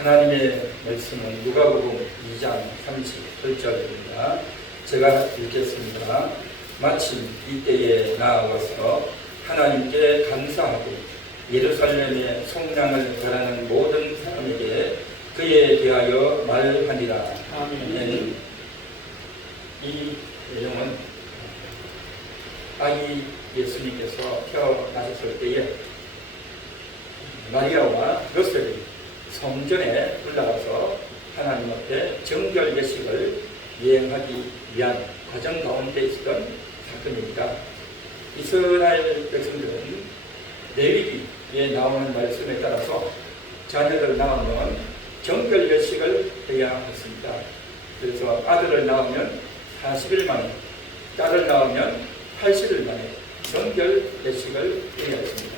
하나님의 말씀은 누가복음 2장 38절입니다. 제가 읽겠습니다. 마침 이때에 나아와서 하나님께 감사하고 예루살렘의 속량을 바라는 모든 사람에게 그에 대하여 말하니라. 아멘. 이 내용은 아기 예수님께서 태어나셨을 때에 마리아와 요셉이 성전에 올라가서 하나님 앞에 정결 예식을 이행하기 위한 과정 가운데 있었던 사건입니다. 이스라엘 백성들은 레위기에 나오는 말씀에 따라서 자녀를 낳으면 정결 예식을 해야 했습니다. 그래서 아들을 낳으면 40일 만에, 딸을 낳으면 80일 만에 정결 예식을 해야 했습니다.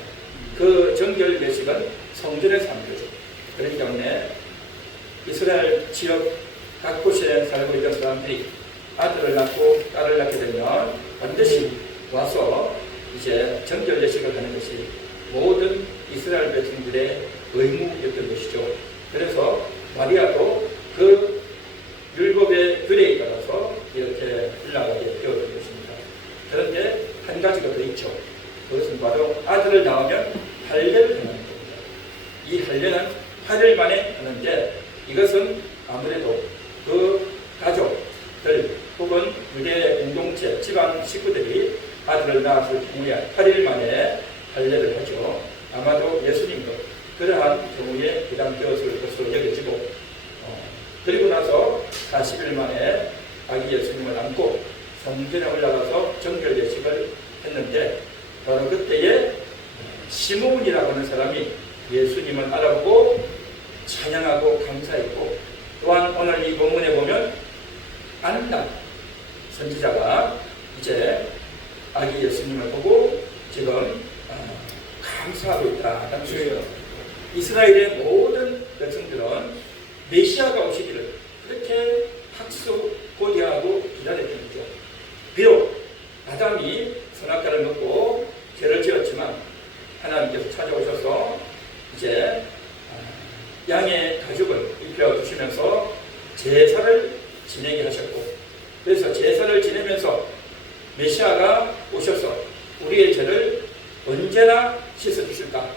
그 정결 예식은 성전에서 하는 거죠. 그렇기 때문에 이스라엘 지역 각 곳에 살고 있던 사람들이 아들을 낳고 딸을 낳게 되면 반드시 와서 이제 정결 예식을 하는 것이 모든 이스라엘 백성들의 의무였던 것이죠. 그래서 마리아도 그 율법의 규례에 따라서 이렇게 올라가게 되었던 것입니다. 그런데 한 가지가 더 있죠. 그것은 바로 아들을 낳으면 할례를 하는 겁니다. 이 할례는 8일 만에 하는데 이것은 아무래도 그 가족들 혹은 유대 공동체 집안 식구들이 아들을 낳았을 경우에 8일 만에 할례를 하죠. 아마도 예수님도 그러한 경우에 해당되었을 것으로 여겨지고 그리고 나서 40일 만에 아기 예수님을 안고 성전에 올라가서 정결 예식을 했는데 바로 그때에 시므온이라고 하는 사람이 예수님을 알아보고 찬양하고 감사했고, 또한 오늘 이 본문에 보면 안나 선지자가 이제 아기 예수님을 보고 지금 감사하고 있다는 것이에요. 이스라엘의 모든 백성들은 메시아가 오시기를 그렇게 학수고대하고 기다렸던 거죠. 비록 아담이 선악과를 먹고 죄를 지었지만 하나님께서 찾아오셔서 이제 양의 가죽을 입혀주시면서 제사를 지내게 하셨고, 그래서 제사를 지내면서 메시아가 오셔서 우리의 죄를 언제나 씻어주실까?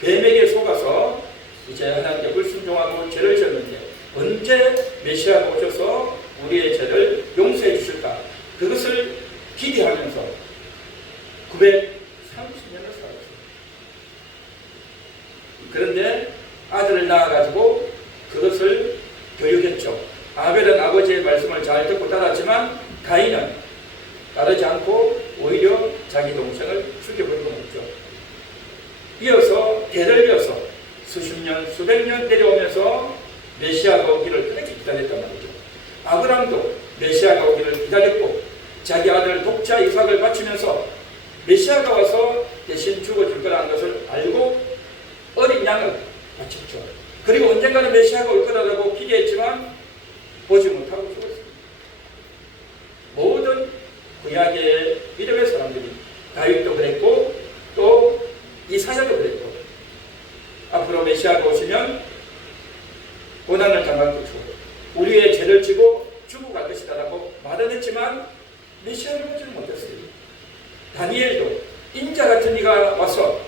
뱀에게 속아서 이제 하나님께 불순종하고 죄를 지었는데 언제 메시아가 오셔서 우리의 죄를 용서해 주실까? 그것을 기대하면서 930년을 살았습니다. 그런데 아들을 낳아가지고 그것을 교육했죠. 아벨은 아버지의 말씀을 잘 듣고 따랐지만 가인은 따르지 않고 오히려 자기 동생을 죽여버리고 말죠. 이어서 대를 이어서 수십 년, 수백 년 내려오면서 메시아가 오기를 그렇게 기다렸단 말이죠. 아브람도 메시아가 오기를 기다렸고 자기 아들 독자 이삭을 바치면서 메시아가 와서 대신 죽어줄 거라는 것을 알고 어린 양을 바쳤죠. 그리고 언젠가는 메시아가 올 거라고 기대했지만 보지 못하고 죽었습니다. 모든 구약의 믿음의 사람들이 다윗도 그랬고 또 이사야도 그랬고 앞으로 메시아가 오시면 고난을 당할 것이고 우리의 죄를 지고 죽고 갈 것이다라고 말은 했지만 메시아를 보지는 못했어요. 다니엘도 인자 같은 이가 와서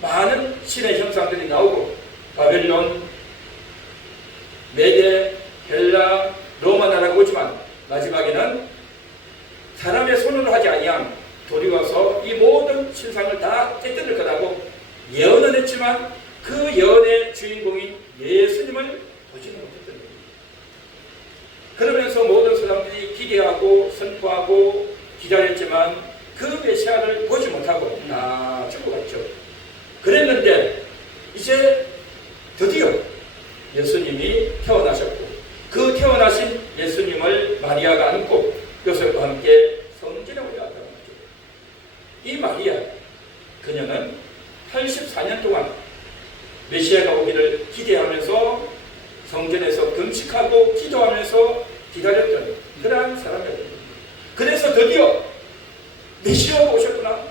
많은 신의 형상들이 나오고 바벨론, 메데, 헬라, 로마 나라가 오지만 마지막에는 사람의 손으로 하지 아니한 돌이 와서 이 모든 신상을 다 깨뜨릴 거라고 예언은 했지만 그 예언의 주인공인 예수님을 보지는 못했던 겁니다. 그러면서 모든 사람들이 기대하고 선포하고 기다렸지만 그 메시아를 보지 못하고 다 죽어갔죠. 그랬는데 이제 드디어 예수님이 태어나셨고 그 태어나신 예수님을 마리아가 안고 요셉과 함께 성전에 올라갔다는 거죠. 이 마리아 그녀는 84년 동안 메시아가 오기를 기대하면서 성전에서 금식하고 기도하면서 기다렸던 그러한 사람이었습니다. 그래서 드디어 메시아가 오셨구나,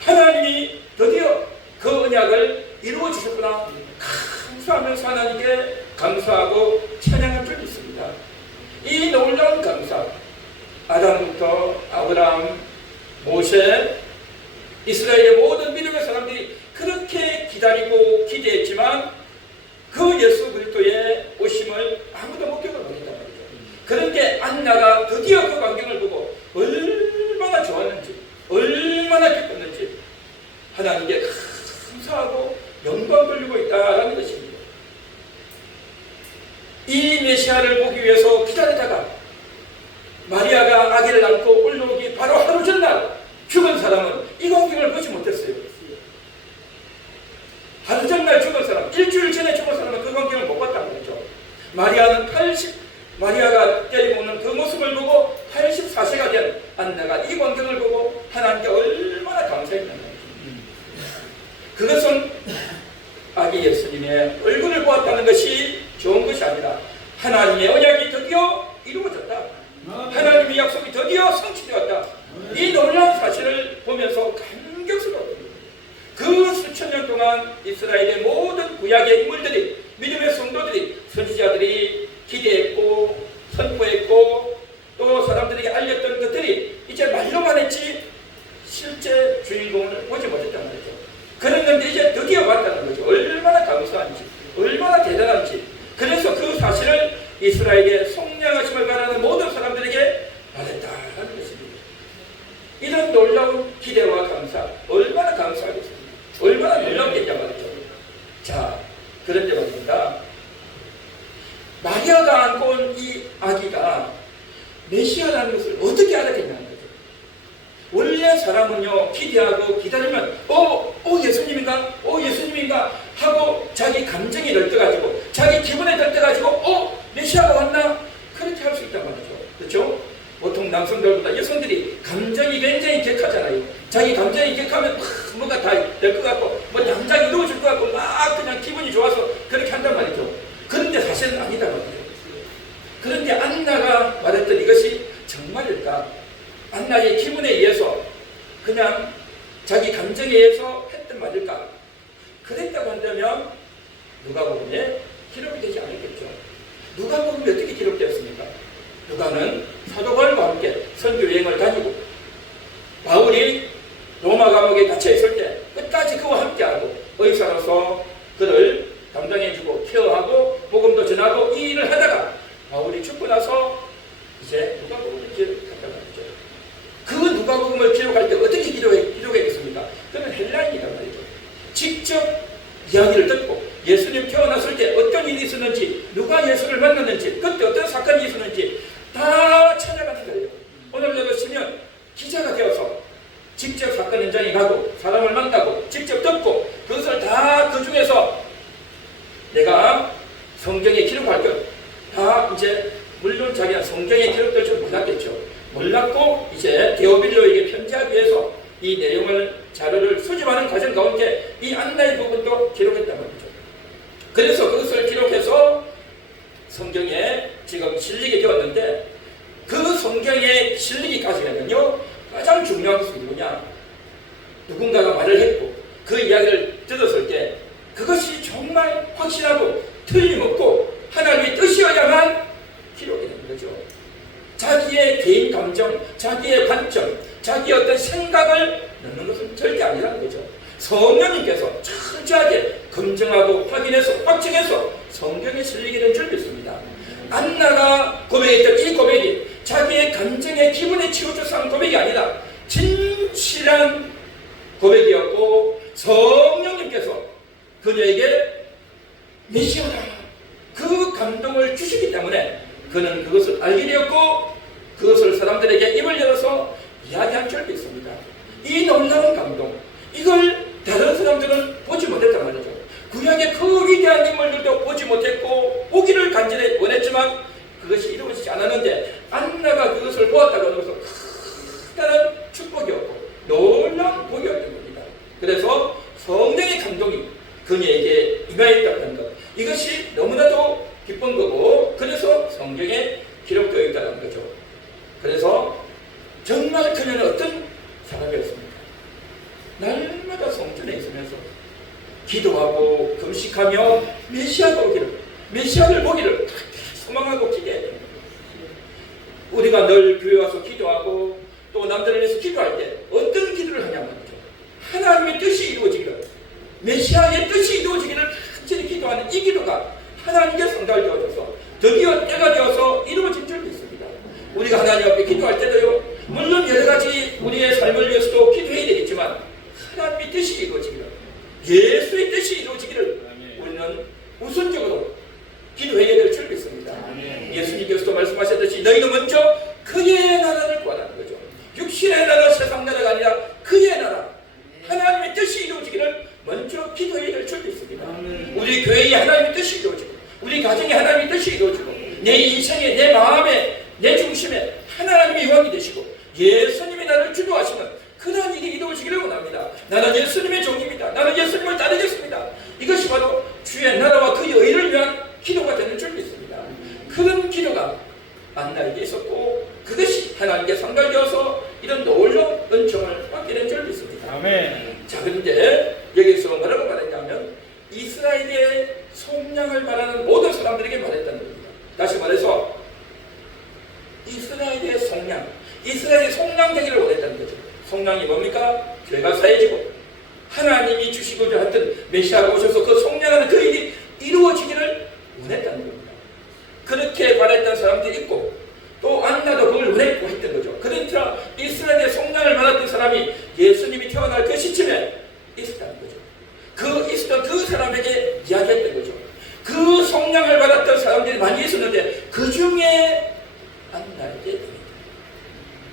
하나님이 드디어 그 언약을 이루어 주셨구나 감사하면서 하나님께 하나님께 감사하고 찬양할 줄 믿습니다. 이 놀라운 감사, 아담부터 아브라함, 모세, 이스라엘의 모든 믿음의 사람들이 그렇게 기다리고 기대했지만 그 예수 그리스도의 오심을 아무도 목격을 못했단 말이죠. 그런데 안나가 드디어 그 광경을 보고 얼마나 좋았는지, 얼마나 기뻤는지 하나님께 감사하고 영광 돌리고 있다라는 것입니다. 이 메시아를 보기 위해서 기다리다가 마리아가 아기를 낳고 올라오기 바로 하루 전날 죽은 사람은 이 광경을 보지 못했어요. 하루 전날 죽은 사람, 일주일 전에 죽은 사람은 그 광경을 못 봤단 말이죠. 마리아가 때리고 오는 그 모습을 보고 84세가 된 안나가 이 광경을 보고 하나님께 얼마나 감사했냐는 거죠. 그것은 아기 예수님의 얼굴을 보았다는 것이 좋은 것이 아니라 하나님의 언약이 드디어 이루어졌다. 하나님의 약속이 드디어 성취되었다. 이 놀라운 사실을 보면서 감격스러웠습니다. 그 수천 년 동안 이스라엘의 모든 구약의 인물들이, 믿음의 성도들이, 선지자들이 기대했고 선포했고 또 사람들에게 알렸던 것들이 이제 말로만 했지 실제 주인공을 보지 못했단 말이죠. 그랬는데 이제 드디어 봤다는 거죠. 얼마나 감사한지, 얼마나 대단한지. 그래서 그 사실을 이스라엘의 속량하심을 바라는 모든 사람들에게 말했다는 것입니다. 이런 놀라운 기대와 감사, 얼마나 감사하겠습니까? 얼마나 놀랍겠냐 말이죠. 자, 그런데 말입니다. 마리아가 안고 온 이 아기가 메시아라는 것을 어떻게 알았겠냐는 거죠. 원래 사람은요, 기대하고 기다리면 예수님인가? 예수님인가? 하고 자기 감정이 들떠가지고 자기 기분에 들떠가지고 메시아가 왔나? 그렇게 할 수 있단 말이죠. 그렇죠? 보통 남성들보다 여성들이 감정이 굉장히 격하잖아요. 자기 감정이 격하면 뭔가 다 될 것 같고 당장 이루어질 것 같고 막 그냥 기분이 좋아서 그렇게 한단 말이죠. 그런데 사실은 아니다 말이죠. 그런데 안나가 말했던 이것이 정말일까? 안나의 기분에 의해서 그냥 자기 감정에 의해서 했던 말일까? 그랬다고 한다면 누가복음에 기록이 되지 않았겠죠. 누가복음이 어떻게 기록되었습니까? 누가는 사도 바울과 함께 선교 여행을 다니고 바울이 로마 감옥에 갇혀 있을 때 끝까지 그와 함께하고 의사로서 그를 담당해주고 케어하고 복음도 전하고 이 일을 하다가 바울이 죽고 나서 이제 누가복음을 기록했단 말이죠. 그 누가복음을 기록할 때 어떻게 기록했겠습니까? 그는 헬라인이란 말이죠. 직접 이야기를 듣고 예수님 태어났을 때 어떤 일이 있었는지, 누가 예수를 만났는지, 그때 어떤 사건이 있었는지 다 찾아가는 거예요. 오늘 여러시면 기자가 되어서 직접 사건 현장에 가고 사람을 만나고 직접 듣고 그것을 다 그 중에서 내가 성경에 기록할 것 다 이제 물론 자기가 성경에 기록될 줄 몰랐겠죠. 몰랐고 이제 데오빌로에게 편지하기 위해서 이 내용을 자료를 수집하는 과정 가운데 이 안나의 부분도 기록했단 말이죠. 그래서 그것을 기록해서 성경에 지금 실리게 되었는데 그 성경에 실리기까지는요 가장 중요한 것은 뭐냐? 누군가가 말을 했고 그 이야기를 들었을 때 그것이 정말 확실하고 틀림없고 하나님의 뜻이어야만 기록이 되는 거죠. 자기의 개인 감정, 자기의 관점, 자기의 어떤 생각을 넣는 것은 절대 아니라는 거죠. 성령님께서 철저하게 검증하고 확인해서 확증해서 성경에 실리게 된 줄 믿습니다. 안나가 고백했던 이 고백이 자기의 감정의 기분에 치우쳐서 한 고백이 아니라 진실한 고백이었고 성령님께서 그녀에게 메시아다 그 감동을 주시기 때문에 그는 그것을 알게 되었고 그것을 사람들에게 입을 열어서 이야기한 줄 믿습니다. 이 놀라운 감동, 이걸 다른 사람들은 보지 못했단 말이죠. 구약의 그 위대한 인물들도 보지 못했고 보기를 간절히 원했지만 그것이 이루어지지 않았는데 안나가 그것을 보았다고 하는 것은 크다는 축복이었고 놀라운 복이었던 겁니다. 그래서 성령의 감동이 그녀에게 임하였다는 것, 이것이 너무나도 기쁜 거고 그래서 성경에 기록되어 있다는 거죠. 그래서 정말 그녀는 어떤 사람이었습니까? 날마다 성전에 있으면서 기도하고 금식하며 메시아가 오기를 메시아를 보기를 소망하고 기대해요. 우리가 늘 교회 와서 기도하고 또 남들을 위해서 기도할 때 어떤 기도를 하냐면 하나님의 뜻이 이루어지기를, 메시아의 뜻이 이루어지기를 간절히 기도하는 이 기도가 하나님께 성달되어져서 드디어 때가 되어서 이루어진 줄이 있습니다. 우리가 하나님 앞에 기도할 때도요, 물론 여러 가지 우리의 삶을 위해서도 기도해야 되겠지만 하나님의 뜻이 이루어지기를, 예수의 뜻이 이루어지기를 우리는 우선적으로 기도해야 될 줄 믿습니다. 예수님께서도 말씀하셨듯이 너희는 먼저 그의 나라를 구하라는 거죠. 육신의 나라, 세상 나라가 아니라 그의 나라, 하나님의 뜻이 이루어지기를 먼저 기도해야 될 줄 믿습니다. 우리 교회에 하나님의 뜻이 이루어지고, 우리 가정에 하나님의 뜻이 이루어지고, 내 인생에, 내 마음에, 내 중심에 하나님의 영광이 되시고 예수님이 나를 주도하시는 그런 일이 이루어지기를 원합니다. 나는 예수님의 종입니다. 나는 예수님을 따르겠습니다. 이것이 바로 주의 나라와 그의 의를 위한 기도가 되는 줄 믿습니다. 그런 기도가 안나에게 있었고 그것이 하나님께 상달되어서 이런 놀라운 은총을 받게 된 줄 믿습니다. 아멘. 자, 그런데 여기서 뭐라고 말했냐면 이스라엘의 속량을 바라는 모든 사람들에게 말했다는 겁니다. 다시 말해서 이스라엘의 속량, 이스라엘의 속량되기를 원했다는 거죠. 속량이 뭡니까? 교회가 사해지고 하나님이 주시고자 했던 메시아가 오셔서 그 속량하는 그 일이 이루어지기를 원했다는 겁니다. 그렇게 바랬던 사람들이 있고 또 안나도 그걸 원했고 했던 거죠. 그러니까 이스라엘의 속량을 받았던 사람이 예수님이 태어날 그 시점에 있었다는 거죠. 그 있었던 그 사람에게 이야기했던 거죠. 그 속량을 받았던 사람들이 많이 있었는데 그 중에 안나에게 임했다.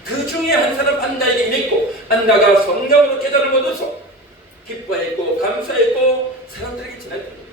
그 중에 한 사람 안나에게 임했고 안나가 성령으로 깨달음을 얻어서 기뻐했고 감사했고 사람들에게 전했던 거예요.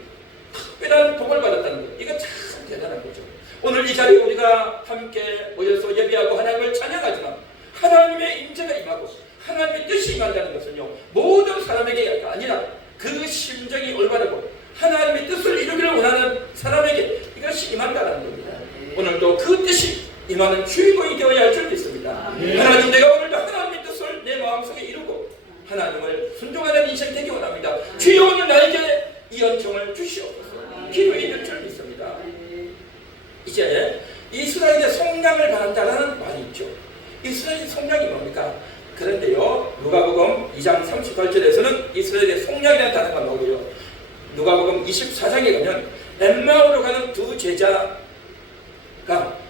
특별한 복을 받았다는 것, 이거 참 대단한 거죠. 오늘 이 자리에 우리가 함께 모여서 예배하고 하나님을 찬양하지만 하나님의 임재가 임하고 하나님의 뜻이 임한다는 것은요, 모든 사람에게 아니라 그 심정이 올바르고 하나님의 뜻을 이루기를 원하는 사람에게 이것이 임한다는 겁니다. 오늘도 그 뜻이 임하는 주인공이 되어야 할 줄 믿습니다. 하나님, 내가 오늘도 하나님의 뜻을 내 마음속에 이루고 하나님을 순종하는 인생 되기 원합니다. 주여 오늘 나에게 이 은총을 주시옵소서. 기도해야 될 줄 믿습니다. 이제 이스라엘의 속량을 바란다라는 말이 있죠. 이스라엘의 속량이 뭡니까? 그런데요, 누가복음 2장 38절에서는 이스라엘의 속량이라는 단어가 나오고요, 누가복음 24장에 가면 엠마오로 가는 두 제자가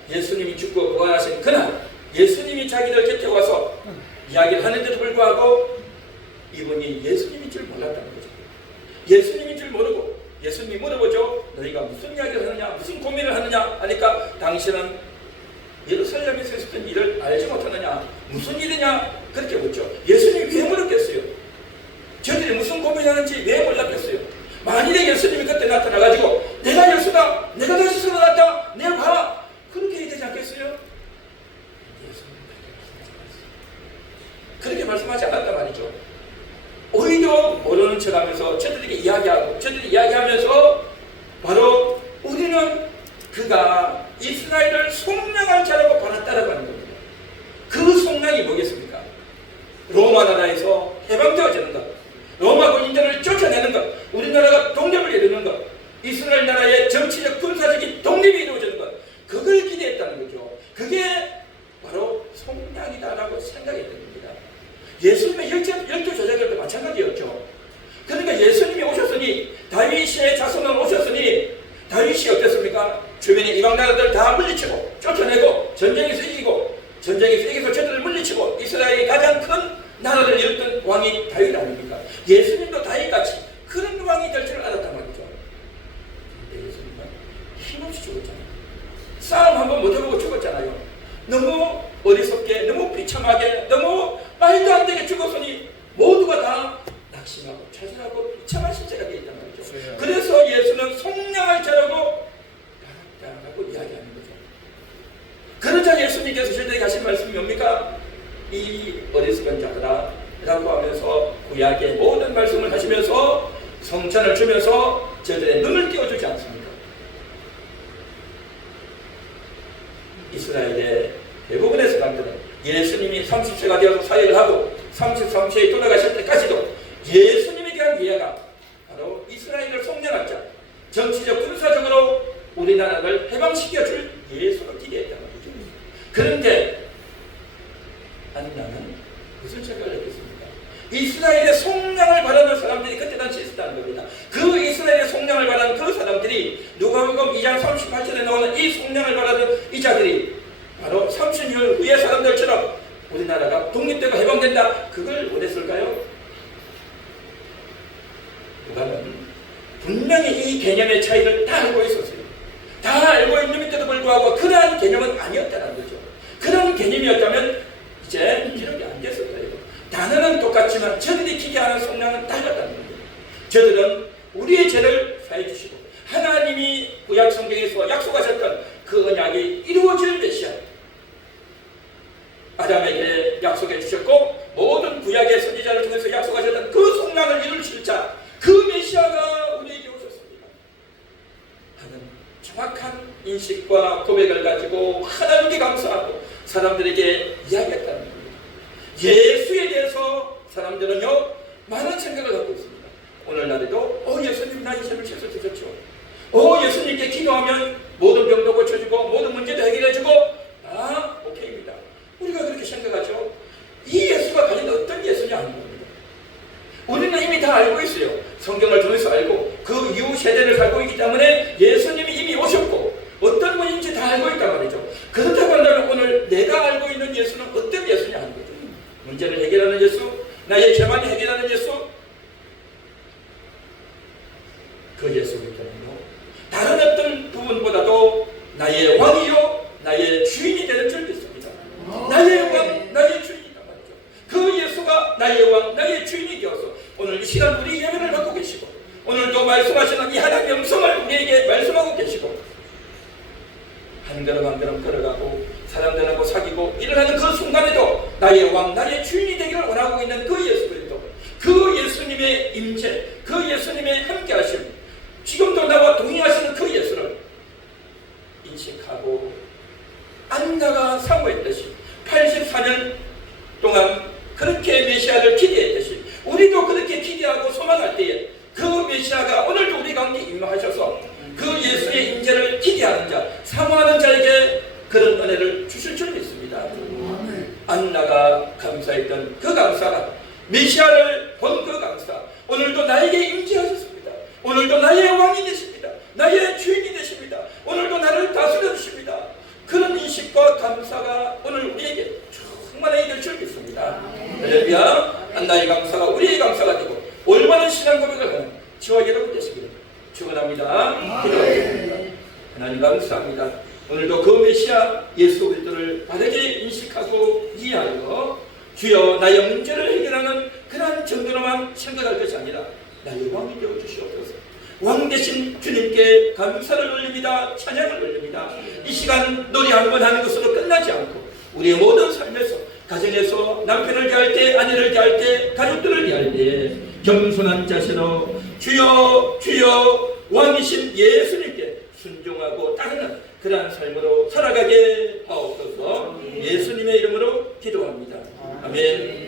예수님이 죽고 부활하신 그날 예수님이 자기들 곁에 와서 이야기를 하는데도 불구하고 이분이 예수님인 줄 몰랐다는 거죠. 예수님인 줄 모르고 예수님이 물어보죠. 너희가 무슨 이야기를 하느냐, 무슨 고민을 하느냐 하니까 당신은 예루살렘에서 있었던 일을 알지 못하느냐, 무슨 일이냐 그렇게 묻죠. 예수님이 왜 물었겠어요? 저들이 무슨 고민하는지 왜 몰랐겠어요? 만일에 예수님이 그때 나타나가지고 내가 예수다, 내가 다시 살아났다, 내가 봐, 그렇게 해야 되지 않겠어요? 그렇게 말씀하지 않았단 말이죠. 오히려 모르는 척하면서 저들에게 이야기하고 저들이 이야기하면서 바로 우리는 그가 이스라엘을 속량할 자라고 바랐다라고 하는 겁니다. 그 속량이 뭐겠습니까? 로마 나라에서 해방되어지는 것, 로마 군인들을 쫓아내는 것, 우리나라가 독립을 이루는 것, 이스라엘 나라의 정치적 군사적인 독립이 이루어지는 것, 그걸 기대했다는 거죠. 그게 바로 속량이다라고 생각했던 겁니다. 예수님의 12제자들도 마찬가지였죠. 그러니까 예수님이 오셨으니, 다윗의 자손은 오셨으니 다윗이 어땠습니까? 주변에 이방 나라들 다 물리치고 쫓아내고 전쟁에서 이기고, 전쟁에서 이겨서 저들을 물리치고 이스라엘이 가장 큰 나라를 이뤘던 왕이 다윗 아닙니까? 예수님도 다윗같이 그런 왕이 될 줄 알았단 말이죠. 근데 예수님은 힘없이 죽었잖아요. 싸움 한번 못 해보고 죽었잖아요. 너무 어리석게, 너무 비참하게, 너무 말도 안 되게 죽었으니 모두가 다 낙심하고 좌절하고 비참한 실제가 되어 있단 말이죠. 그래서 예수는 속량할 자라고 바랐다라고 이야기하는 거죠. 그러자 예수님께서 저들에게 하신 말씀이 뭡니까? 이 어리석은 자들아 라고 하면서 구약의 모든 말씀을 하시면서 성찬을 주면서 저들의 눈을 띄워주지 않습니까? 이스라엘의 대부분의 사람들은 예수님이 30세가 되어서 사역을 하고 33세에 돌아가실 때까지도 예수님에 대한 이해가 바로 이스라엘을 속량할 자, 정치적 군사적으로 우리나라를 해방시켜줄 예수를 기대했다는 거죠. 그런데 안나는 무슨 생각을 했겠습니까? 이스라엘의 속량을 바라는 사람들이 그때 당시 있었다는 겁니다. 그 이스라엘의 속량을 바라는 그 사람들이 누가복음 2장 38절에 나오는 이 속량을 바라는 이 자들이 바로 30년 후의 사람들처럼 우리나라가 독립되고 해방된다, 그걸 원했을까요? 누가는 분명히 이 개념의 차이를 다 알고 있었어요. 다 알고 있는데도 불구하고 그러한 개념은 아니었다는 거죠. 그런 개념이었다면 이제 기록이 안 됐을 거예요. 단어는 똑같지만 저들이 기대하는 속량은 달랐다는 거예요. 저들은 우리의 죄를 사해 주시고 하나님이 구약 성경에서 약속하셨던 그 언약이 이루어질 메시아, 아담에게 약속해 주셨고 모든 구약의 선지자를 통해서 약속하셨던 그 속량을 이룰 실자, 그 메시아가 우리에게 오셨습니다 하는 정확한 인식과 고백을 가지고 하나님께 감사하고 사람들에게 이야기했다는 겁니다. 예수에 대해서 사람들은요 많은 생각을 갖고 있습니다. 오늘날에도 예수님 나의 죄를 씻어주셨죠. 예수님께 기도하면 모든 병도 고쳐주고 모든 문제도 해결해주고 다 오케이입니다. 우리가 그렇게 생각하죠. 이 예수가 가진 어떤 예수냐 하는 겁니다. 우리는 이미 다 알고 있어요. 성경을 통해서 알고 그 이후 세대를 살고 있기 때문에 예수님이 이미 오셨고 어떤 분인지 다 알고 있단 말이죠. 그렇다고 한다면 오늘 내가 알고 있는 예수는 어떤 예수냐 하는 거죠. 문제를 해결하는 예수, 나의 죄만 해결하는 예수, 그 예수이거든요. 다른 어떤 부분보다도 나의 왕이요 나의 주인이 되는 줄 믿습니다. 나의 왕, 나의 주인이다 말이죠. 그 예수가 나의 왕, 나의 주인이 되어서 오늘 이 시간 우리 예배를 받고 계시고 오늘도 말씀하시는 이 하나님의 음성을 우리에게 말씀하고 계시고 한 걸음 한 걸음 걸어가고 사람들하고 사귀고 일을 하는 그 순간에도 나의 왕, 나의 주인이 되기를 원하고 있는 그 예수 그리스도, 그 예수님의 임재, 그 예수님의 함께하심, 지금도 나와 동의하시는 그 예수를 인식하고 안나가 사모했듯이 84년 동안 그렇게 메시아를 기대했듯이 우리도 그렇게 기대하고 소망할 때에 그 메시아가 오늘도 우리 가운데 임하셔서 그 예수의 임재를 기대하는 자, 사모하는 자에게 그런 은혜를 주실 줄 믿습니다. 안나가 감사했던 그 감사가 메시아를 본 그 감사, 오늘도 나에게 임재하셨습니다. 오늘도 나의 왕이 되십니다. 나의 주인이 되십니다. 오늘도 나를 다스려 주십니다. 그런 인식과 감사가 오늘 우리에게 충만하게 될 줄 믿습니다. 할렐루야. 안나의 감사가 우리의 감사가 되고 올바른 신앙 고백을 하는 저와 여러분 되시기를 축원합니다. 기도하겠습니다. 하나님 감사합니다. 오늘도 그 메시아 예수 그리스도를 바르게 인식하고 이해하여 주여 나의 문제를 해결하는 그러한 정도로만 생각할 것이 아니라 나의 왕이 되어 주시옵소서. 왕 대신 주님께 감사를 올립니다. 찬양을 올립니다. 이 시간 노래 한 번 하는 것으로 끝나지 않고 우리의 모든 삶에서 가정에서 남편을 대할 때, 아내를 대할 때, 가족들을 대할 때 겸손한 자세로 주여 주여 왕이신 예수님께 순종하고 따르는 그러한 삶으로 살아가게 하옵소서. 예수님의 이름으로 기도합니다. 아멘.